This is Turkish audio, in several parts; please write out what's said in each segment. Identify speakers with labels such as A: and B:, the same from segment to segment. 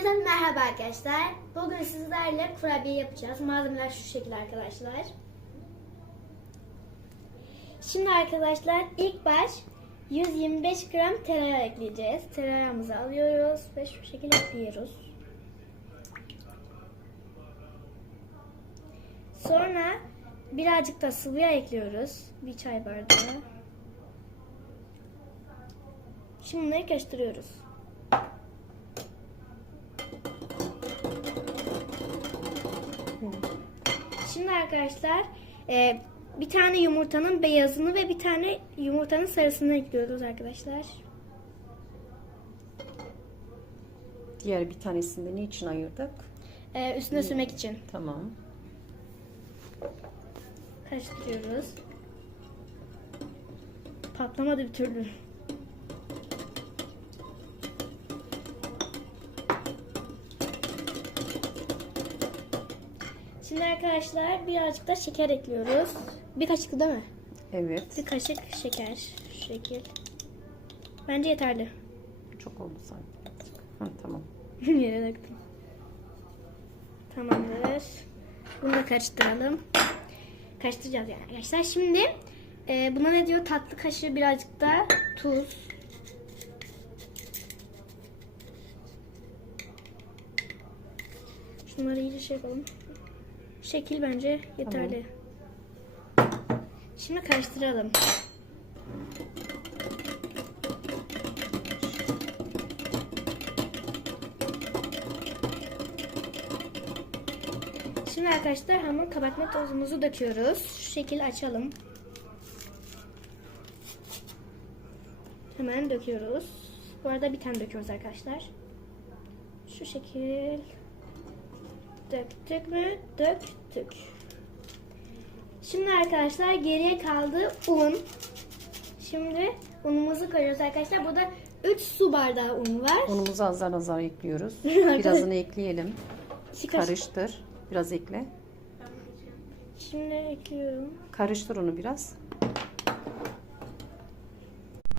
A: Hepinize merhaba arkadaşlar. Bugün sizlerle kurabiye yapacağız. Malzemeler şu şekilde arkadaşlar. Şimdi arkadaşlar ilk baş 125 gram tereyağı ekleyeceğiz. Tereyağımızı alıyoruz ve şu şekilde ekliyoruz. Sonra birazcık da sıvı yağ ekliyoruz. Bir çay bardağı. Şimdi bunları karıştırıyoruz. Şimdi arkadaşlar e, bir tane yumurtanın beyazını ve bir tane yumurtanın sarısını ekliyoruz arkadaşlar.
B: Diğer bir tanesini de niçin ayırdık?
A: E, üstüne sürmek için
B: Tamam.
A: karıştırıyoruz. Patlamadı bir türlü. Şimdi arkadaşlar birazcık da şeker ekliyoruz. Bir kaşık değil mi?
B: Evet.
A: Bir kaşık şeker. Şu şekil. Bence yeterli.
B: Çok oldu sanki. Ha, tamam.
A: Yere döktüm. Tamamdır. Bunu da karıştıralım. Karıştıracağız yani arkadaşlar. Şimdi e, buna ne diyor? Tatlı kaşığı birazcık da tuz. Şunları iyice şey yapalım. Şekil bence yeterli. Şimdi karıştıralım. Şimdi arkadaşlar hamur kabartma tozumuzu döküyoruz. Şu şekil açalım. Hemen döküyoruz. Bu arada bir tane döküyoruz arkadaşlar. Şu şekil. Döktük mü? Döktük. Şimdi arkadaşlar geriye kaldı un. Şimdi unumuzu koyuyoruz arkadaşlar. Burada 3 su bardağı un var.
B: Unumuzu azar azar ekliyoruz. Birazını ekleyelim. Karıştır. Biraz ekle.
A: Şimdi ekliyorum.
B: Karıştır onu biraz.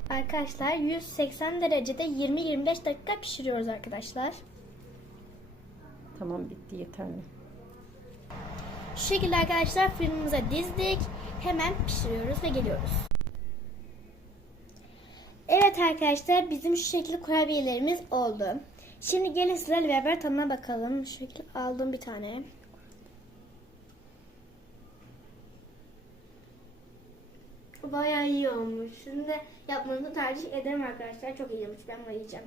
A: Arkadaşlar 180 derecede 20-25 dakika pişiriyoruz arkadaşlar.
B: Tamam bitti yeterli.
A: Şu şekilde arkadaşlar fırınımıza dizdik. Hemen pişiriyoruz ve geliyoruz. Evet arkadaşlar bizim şu şekilde kurabiyelerimiz oldu. Şimdi gelin sizlerle beraber tadına bakalım. Şu şekilde aldım bir tane. Bayağı iyi olmuş. Şimdi yapmanızı tercih ederim arkadaşlar. Çok iyi olmuş. Ben bunu yiyeceğim.